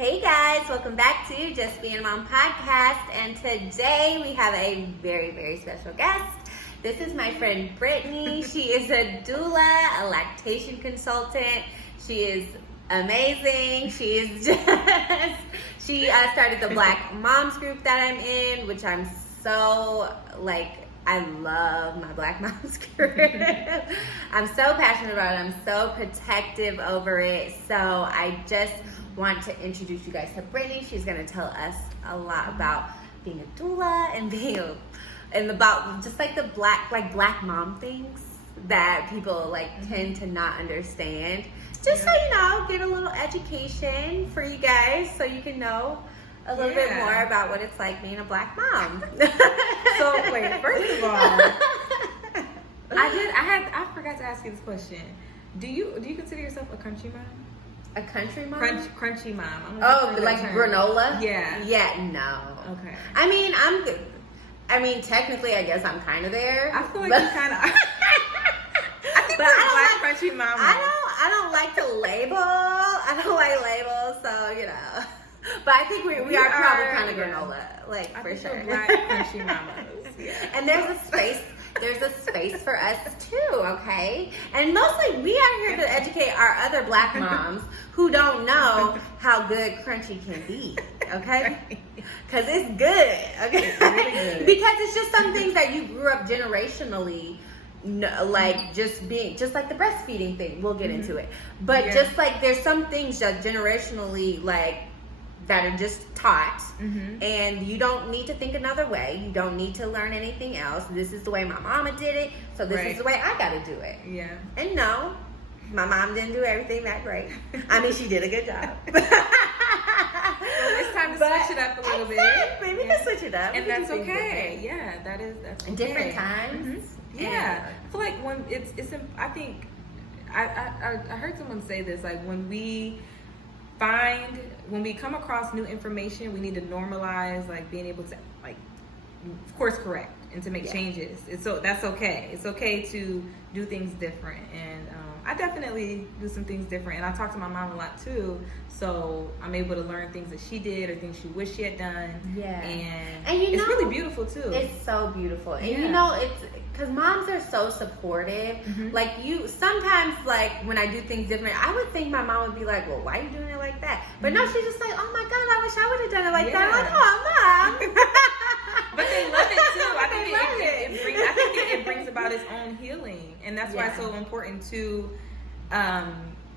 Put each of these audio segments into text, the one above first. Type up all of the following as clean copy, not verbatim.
Hey guys, welcome back to Just Being a Mom podcast, and today we have a very, very special guest. This is my friend Brittany. She is a doula, a lactation consultant. She is amazing. She started the Black Moms group that I'm in, which I'm so I love my Black Moms group. I'm so passionate about it. I'm so protective over it. So I just want to introduce you guys to Brittany. She's going to tell us a lot about being a doula and about just like the black mom things that people tend to not understand. Just so you know, get a little education for you guys so you can know a little bit more about what it's like being a Black mom. So wait, first of all, I forgot to ask you this question. Do you consider yourself a country mom? A country mom? Crunchy mom. Oh, like granola? Yeah. Yeah, no. Okay. I mean, I'm good. I mean, technically, I guess I'm kind of there. I feel like you kind of. I think we're Black crunchy mom. I don't like to label. I don't like labels, so you know. But I think we are probably kind of granola, for sure. Black crunchy mamas. Yeah. And there's a space for us too, okay? And mostly we are here to educate our other Black moms who don't know how good crunchy can be, okay? Because it's good, okay? It's really good. Because it's just some things that you grew up generationally, just like the breastfeeding thing. We'll get into it. But just there's some things that generationally, that are just taught, and you don't need to think another way. You don't need to learn anything else. This is the way my mama did it, so this is the way I gotta do it. Yeah. And no, my mom didn't do everything that great. I mean, she did a good job. So it's time to switch it up a little bit. Maybe we can switch it up. And that's okay. Yeah, that's okay. Different times. Yeah. I feel like when I think I heard someone say this, when we come across new information, we need to normalize being able to of course correct and to make changes. That's okay. It's okay to do things different, and I definitely do some things different, and I talk to my mom a lot too, so I'm able to learn things that she did or things she wished she had done. Yeah. And it's really beautiful too. It's so beautiful. And it's because moms are so supportive. Sometimes when I do things different, I would think my mom would be like, well, why are you doing it like that? But no, she's just like, oh my God, I wish I would have done it like that. I'm like, oh, Mom. But they love it too. I think it brings about its own healing, and that's why it's so important to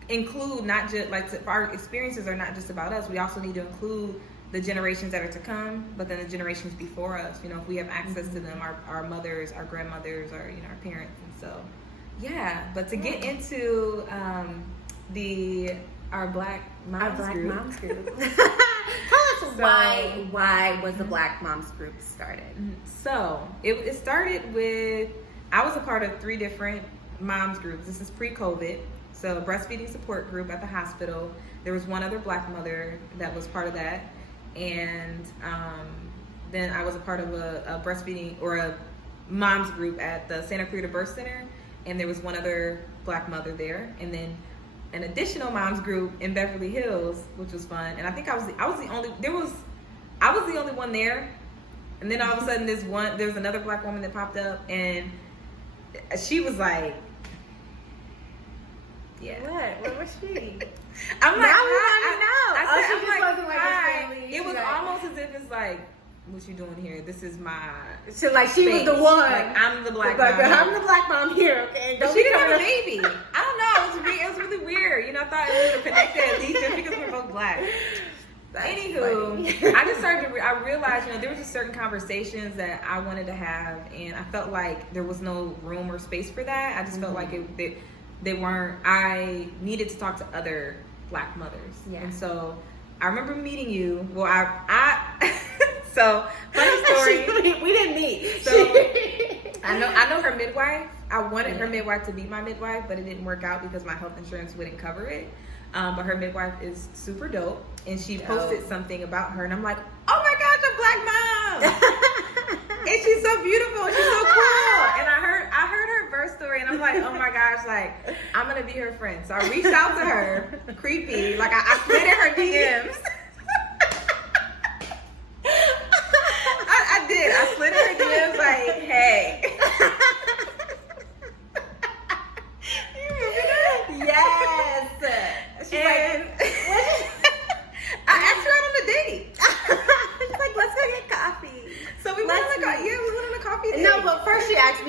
include not just our experiences are not just about us. We also need to include the generations that are to come, but then the generations before us. If we have access to them, our mothers, our grandmothers, our parents, and so But to get into our Black Moms group. Tell us why was the Black Moms group started? So it started with, I was a part of 3 different moms groups. This is pre-COVID. So breastfeeding support group at the hospital. There was one other Black mother that was part of that. And then I was a part of a breastfeeding or a moms group at the Santa Clarita Birth Center. And there was one other Black mother there. And then an additional moms group in Beverly Hills, which was fun. And I think I was the only one there. And then all of a sudden there's another Black woman that popped up, and she was like, What was she? I'm like, now we want to know. I'm like, wasn't hi. family. It was almost as if it's like, what you doing here? This is my So she space. was the one. I'm the Black mom. mom. I'm the Black mom here, okay? But she didn't have a baby. I don't know. It was really weird. I thought it would have connected at least just because we're both Black. Anywho, I just started I realized, there was just certain conversations that I wanted to have, and I felt like there was no room or space for that. I just felt like they weren't. I needed to talk to other Black mothers, and so I remember meeting you. Well, I so funny story. We didn't meet. So I know her midwife. I wanted her midwife to be my midwife, but it didn't work out because my health insurance wouldn't cover it. But her midwife is super dope, and she posted something about her, and I'm like, oh my gosh, a Black mom, and she's so beautiful, she's so cool. And I heard her birth story, and I'm like, oh my gosh, I'm gonna be her friend. So I reached out to her, creepy, I slid in her DMs.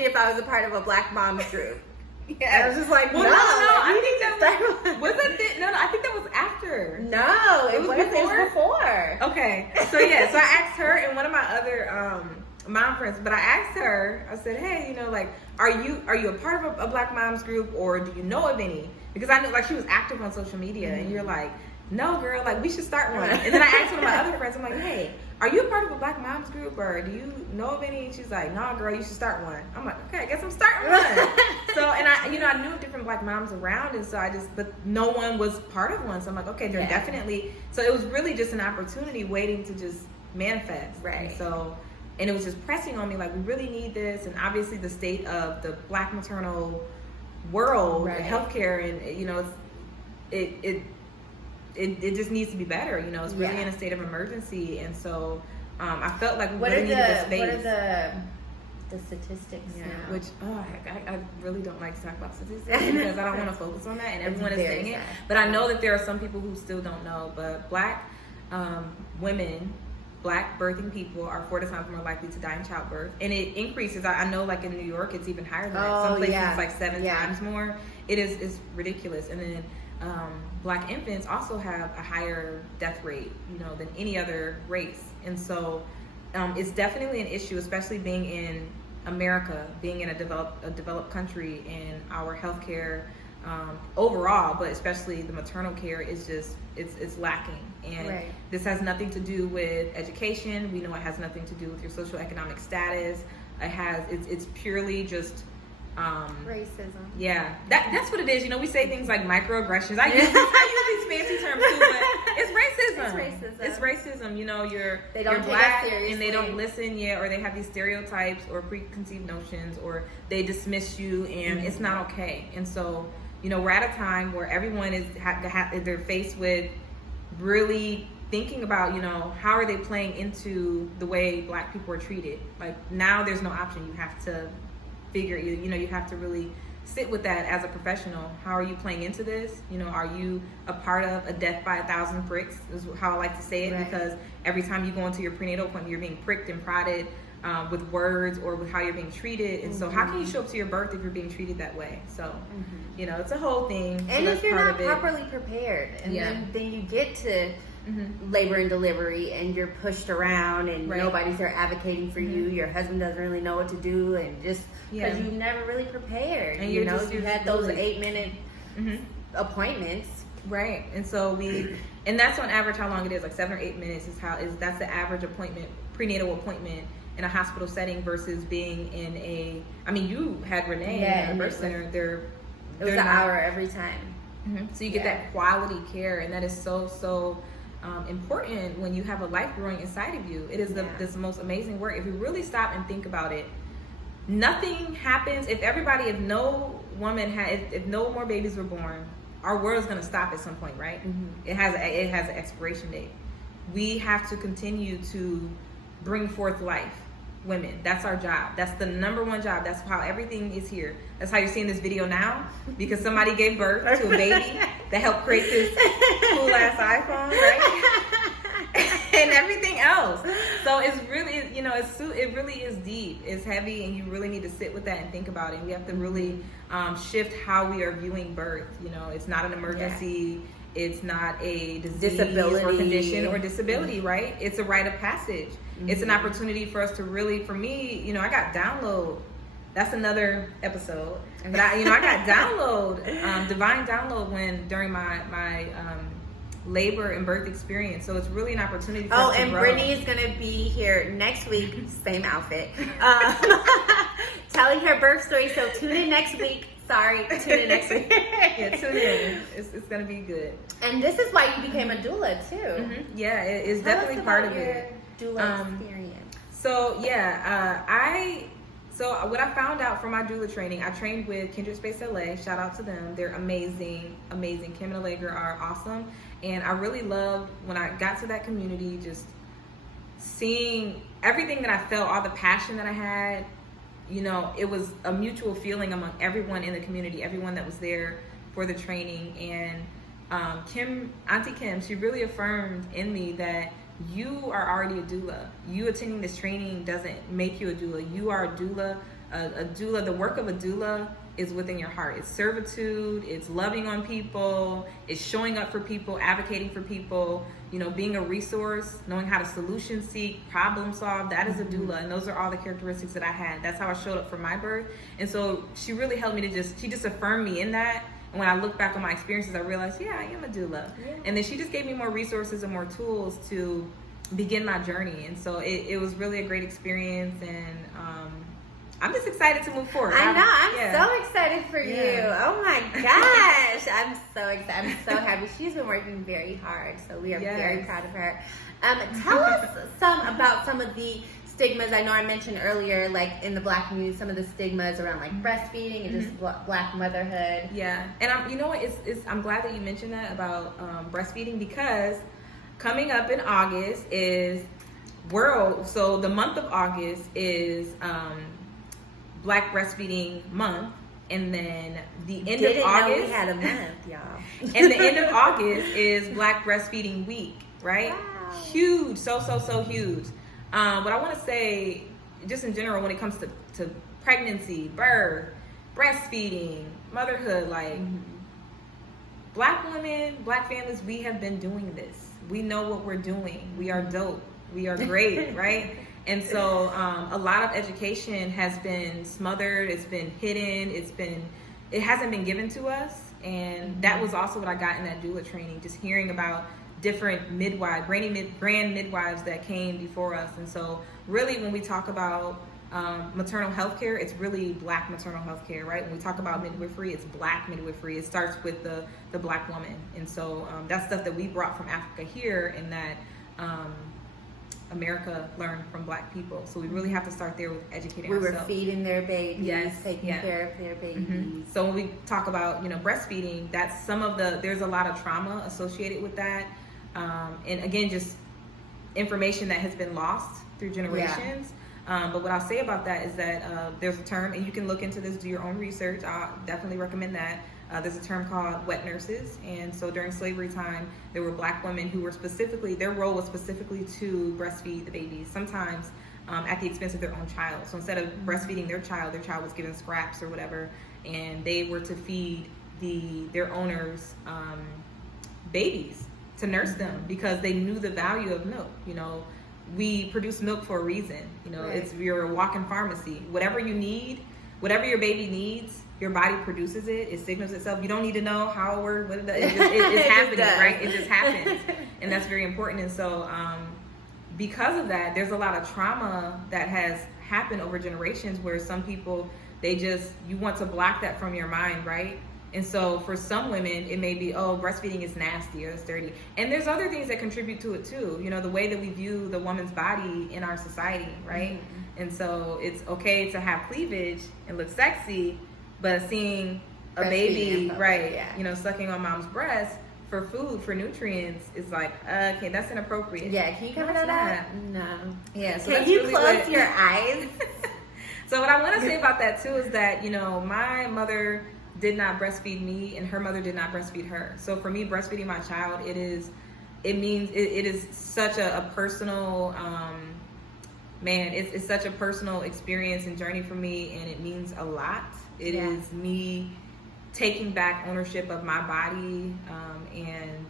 me if I was a part of a Black moms group. Yeah. I was just like, well, no, I think that was it. No, I think that was after. No, it was before. Okay, so yeah, so I asked her and one of my other mom friends, but I asked her. I said, hey, you know, like, are you a part of a Black moms group, or do you know of any? Because I knew like she was active on social media, and you're like, no, girl, like we should start one. And then I asked one of my other friends, I'm like, hey, are you a part of a Black moms group, or do you know of any? And she's like, no, girl, you should start one. I'm like, okay, I guess I'm starting one. So, and I knew different Black moms around, and so but no one was part of one. So I'm like, okay, they're definitely. So it was really just an opportunity waiting to just manifest. Right. And it was just pressing on me, like, we really need this. And obviously the state of the Black maternal world, healthcare, and you know, it just needs to be better. You know, it's really in a state of emergency, and so I felt like we really needed the space. What are the statistics now? Which I really don't like to talk about statistics because I don't want to focus on that, and everyone is saying it. But I know that there are some people who still don't know. But Black women, Black birthing people are 4 times more likely to die in childbirth, and it increases. I know, like in New York, it's even higher than that. Some places it's like 7 times more. It's ridiculous. And then Black infants also have a higher death rate, you know, than any other race. And so it's definitely an issue, especially being in America, being in a developed country, and our healthcare overall, but especially the maternal care is just it's lacking. And this has nothing to do with education. We know it has nothing to do with your socioeconomic status. It's purely just racism. Yeah, that's what it is. You know, we say things like microaggressions. I use these fancy terms too, but it's racism. It's racism. You know, you're Black and they don't listen yet, or they have these stereotypes or preconceived notions, or they dismiss you, and it's not okay. And so, you know, we're at a time where everyone they're faced with really thinking about, you know, how are they playing into the way Black people are treated. Like, now there's no option. You have to figure, you know, you have to really sit with that as a professional. How are you playing into this? You know, are you a part of a death by 1,000 pricks, is how I like to say it, because every time you go into your prenatal appointment, you're being pricked and prodded with words or with how you're being treated. And so how can you show up to your birth if you're being treated that way? So, you know, it's a whole thing. And if you're not properly prepared, and then you get to labor and delivery, and you're pushed around, and nobody's there advocating for you. Your husband doesn't really know what to do, and just because you never really prepared, and you had those 8-minute appointments, right? And so and that's on average how long it is, like 7 or 8 minutes that's the average prenatal appointment in a hospital setting versus being in you had Renee at the birth center. It was an hour every time. So you get that quality care, and that is so important when you have a life growing inside of you. It is this most amazing work. If you really stop and think about it, nothing happens if no more babies were born. Our world is going to stop at some point, right? It has an expiration date. We have to continue to bring forth life. Women, that's our job. That's the number one job. That's how everything is here. That's how you're seeing this video now, because somebody gave birth to a baby that helped create this cool ass iPhone, right? And everything else. So it's really, you know, it really is deep. It's heavy, and you really need to sit with that and think about it. And we have to really shift how we are viewing birth. You know, it's not an emergency. It's not a disability or condition or disability, right? It's a rite of passage. It's an opportunity for us to really, for me, you know, I got download. That's another episode. But I got download, divine download during my labor and birth experience. So it's really an opportunity for us to grow. Brittany is going to be here next week, same outfit, telling her birth story. So tune in next week. Sorry, tune in next week. Tune in. It's going to be good. And this is why you became a doula too. Yeah, it's definitely part of it. Doula experience. So what I found out from my doula training, I trained with Kindred Space LA. Shout out to them. They're amazing. Kim and Allegra are awesome. And I really loved when I got to that community, just seeing everything that I felt, all the passion that I had. You know, it was a mutual feeling among everyone in the community, everyone that was there for the training. And Auntie Kim, she really affirmed in me that you are already a doula. You attending this training doesn't make you a doula. You are a doula a doula, the work of a doula is within your heart. It's servitude, it's loving on people, it's showing up for people, advocating for people, you know, being a resource, knowing how to solution seek, problem solve. That is a doula, and those are all the characteristics that I had. That's how I showed up for my birth. And so she really helped me to she just affirmed me in that. And when I look back on my experiences, I realized, yeah, I am a doula. Yeah. And then she just gave me more resources and more tools to begin my journey. And so it was really a great experience, and I'm just excited to move forward. I know. I'm so excited for you. Oh my gosh. I'm so excited. I'm so happy. She's been working very hard, so we are very proud of her. Tell us about some of the stigmas. I know I mentioned earlier, like in the Black community, some of the stigmas around like breastfeeding and just Black motherhood. Yeah, and you know what? I'm glad that you mentioned that about breastfeeding, because coming up in August is so the month of August is Black Breastfeeding Month, and then the end of August. Know we had a month, y'all. And the end of August is Black Breastfeeding Week, right? Wow. Huge, so huge. But I want to say, just in general, when it comes to pregnancy, birth, breastfeeding, motherhood, like Black women, Black families, we have been doing this. We know what we're doing. We are dope. We are great, right? And so a lot of education has been smothered, it's been hidden, it hasn't been given to us. And that was also what I got in that doula training, just hearing about different midwives, grand midwives that came before us. And so really when we talk about maternal health care, it's really Black maternal health care, right? When we talk about midwifery, it's Black midwifery. It starts with the Black woman. And so that's stuff that we brought from Africa here, and that America learned from Black people. So we really have to start there with educating ourselves. We were feeding their babies, taking care of their babies. So when we talk about, you know, breastfeeding, that's there's a lot of trauma associated with that. And again, just information that has been lost through generations. But what I'll say about that is that there's a term, and you can look into this, do your own research. I'll definitely recommend that. There's a term called wet nurses. And so during slavery time, there were Black women who were their role was specifically to breastfeed the babies, sometimes at the expense of their own child. So instead of breastfeeding their child was given scraps or whatever, and they were to feed their owners' babies, to nurse them, because they knew the value of milk. You know, we produce milk for a reason. You know, it's your walking pharmacy. Whatever you need, whatever your baby needs, your body produces it. It signals itself. You don't need to know how or what it does. It's happening, right? It just happens, and that's very important. And so, because of that, there's a lot of trauma that has happened over generations, where some people, you want to block that from your mind, right? And so for some women, it may be, oh, breastfeeding is nasty or it's dirty. And there's other things that contribute to it too. You know, the way that we view the woman's body in our society, right? And so it's okay to have cleavage and look sexy, but seeing a baby, you know, sucking on mom's breast for food, for nutrients, is like, okay, that's inappropriate. Yeah, can you cover that up? No. Yeah, so can you really close your eyes? So what I want to say about that too is that, you know, my mother did not breastfeed me, and her mother did not breastfeed her. So for me, breastfeeding my child, it is such a personal, it's such a personal experience and journey for me, and it means a lot. It is me taking back ownership of my body, and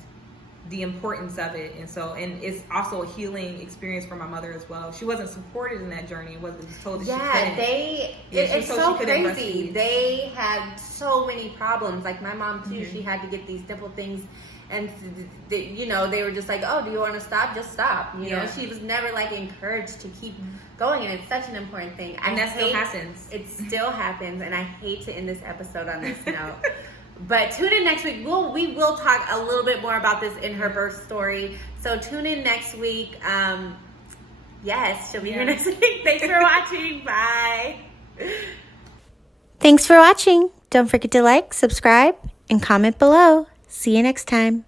the importance of it. And it's also a healing experience for my mother as well. She wasn't supported in that journey. It was told that she couldn't. It's so crazy. They had so many problems. Like my mom too, she had to get these simple things, and you know, they were just like, oh, do you want to stop? Just stop. You know, she was never like encouraged to keep going, and it's such an important thing. And that still happens. It still happens, and I hate to end this episode on this note. But tune in next week. We will talk a little bit more about this in her birth story. So tune in next week. Yes, she'll be here next week. Thanks for watching. Bye. Thanks for watching. Don't forget to like, subscribe, and comment below. See you next time.